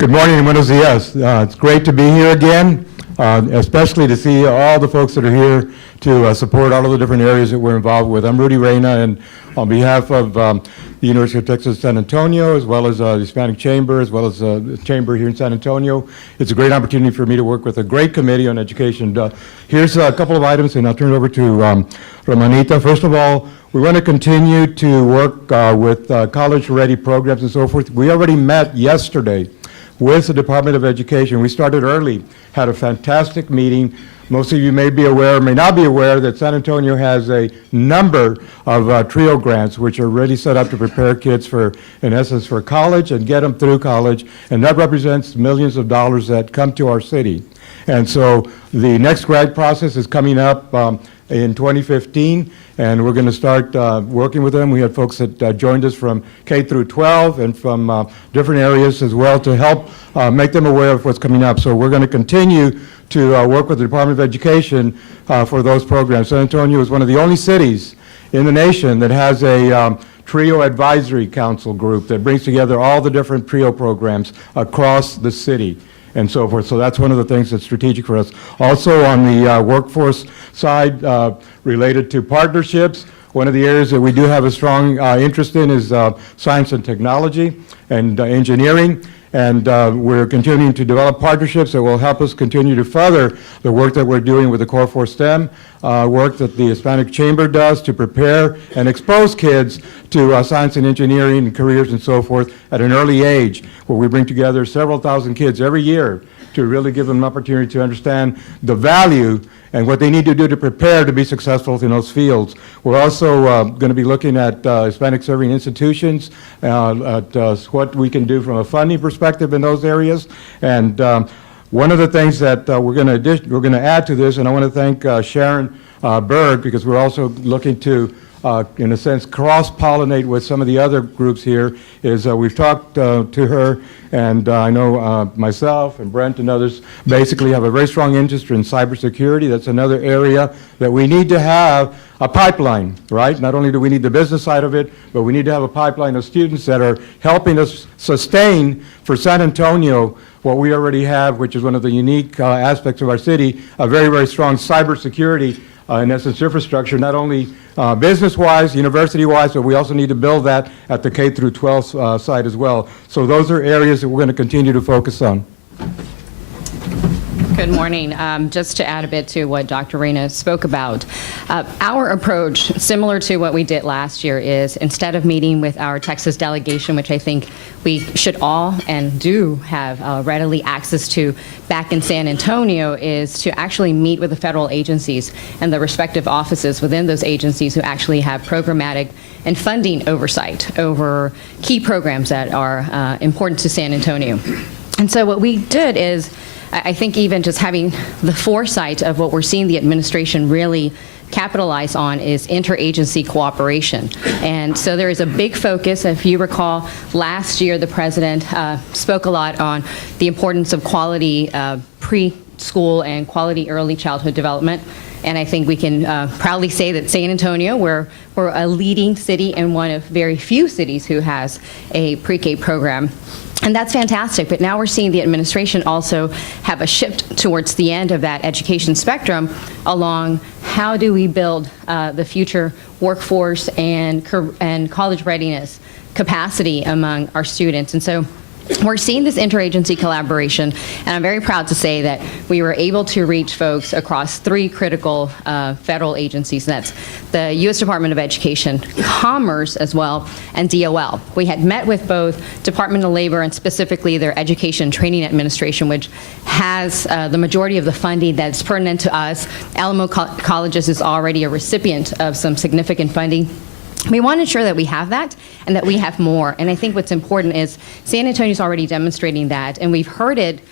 Good morning and buenos dias. It's great to be here again, especially to see all the folks that are here to support all of the different areas that we're involved with. I'm Rudy Reyna, and on behalf of the University of Texas San Antonio, as well as the Hispanic Chamber, as well as the Chamber here in San Antonio, it's a great opportunity for me to work with a great committee on education. Here's a couple of items, and I'll turn it over to Romanita. First of all, we want to continue to work with college-ready programs and so forth. We already met yesterday with the Department of Education. We started early, had a fantastic meeting. Most of you may be aware, may not be aware, that San Antonio has a number of TRIO grants which are really set up to prepare kids for, in essence, for college and get them through college, and that represents millions of dollars that come to our city. And so the next grant process is coming up in 2015, and we're going to start working with them. We had folks that joined us from K through 12 and from different areas as well to help make them aware of what's coming up. So we're going to continue to work with the Department of Education for those programs. San Antonio is one of the only cities in the nation that has a TRIO Advisory Council group that brings together all the different TRIO programs across the city and so forth. So that's one of the things that's strategic for us. Also on the workforce side, related to partnerships, one of the areas that we do have a strong interest in is science and technology and engineering. And we're continuing to develop partnerships that will help us continue to further the work that we're doing with the Core for STEM, work that the Hispanic Chamber does to prepare and expose kids to science and engineering and careers and so forth at an early age, where we bring together several thousand kids every year to really give them an opportunity to understand the value and what they need to do to prepare to be successful in those fields. We're also going to be looking at Hispanic serving institutions, at what we can do from a funding perspective in those areas. And one of the things that we're going to add to this, and I want to thank Sharon Berg, because we're also looking to in a sense, cross-pollinate with some of the other groups here, is we've talked to her, and I know myself and Brent and others basically have a very strong interest in cybersecurity. That's another area that we need to have a pipeline, right? Not only do we need the business side of it, but we need to have a pipeline of students that are helping us sustain for San Antonio what we already have, which is one of the unique aspects of our city, a very, very strong cybersecurity in essence infrastructure, not only business-wise, university-wise, but we also need to build that at the K through 12 side as well. So those are areas that we're going to continue to focus on. Good morning. Just to add a bit to what Dr. Reyna spoke about, our approach, similar to what we did last year, is instead of meeting with our Texas delegation, which I think we should all and do have readily access to back in San Antonio, is to actually meet with the federal agencies and the respective offices within those agencies who actually have programmatic and funding oversight over key programs that are important to San Antonio. And so what we did is, I think even just having the foresight of what we're seeing the administration really capitalize on is interagency cooperation. And so there is a big focus. If you recall, last year the president spoke a lot on the importance of quality preschool and quality early childhood development. And I think we can proudly say that San Antonio, we're a leading city and one of very few cities who has a pre-K program. And that's fantastic, but now we're seeing the administration also have a shift towards the end of that education spectrum along how do we build the future workforce and college readiness capacity among our students. And so we're seeing this interagency collaboration, and I'm very proud to say that we were able to reach folks across three critical federal agencies. That's the U.S. Department of Education, Commerce as well, and DOL. We had met with both Department of Labor and specifically their Education Training Administration, which has the majority of the funding that's pertinent to us. Alamo Colleges is already a recipient of some significant funding. We want to ensure that we have that and that we have more. And I think what's important is San Antonio is already demonstrating that, and we heard it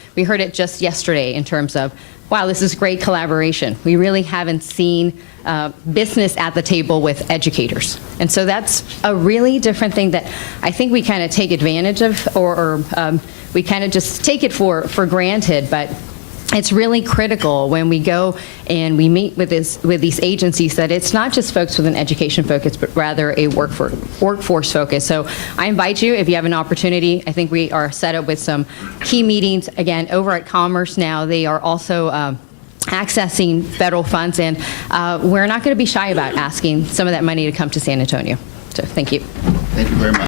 just yesterday in terms of, wow, this is great collaboration. We really haven't seen business at the table with educators. And so that's a really different thing that I think we kind of take advantage of, or we kind of just take it for granted. But it's really critical when we go and we meet with these agencies that it's not just folks with an education focus, but rather a workforce focus. So I invite you, if you have an opportunity, I think we are set up with some key meetings, again, over at Commerce now. They are also accessing federal funds, and we're not going to be shy about asking some of that money to come to San Antonio. So thank you. Thank you very much.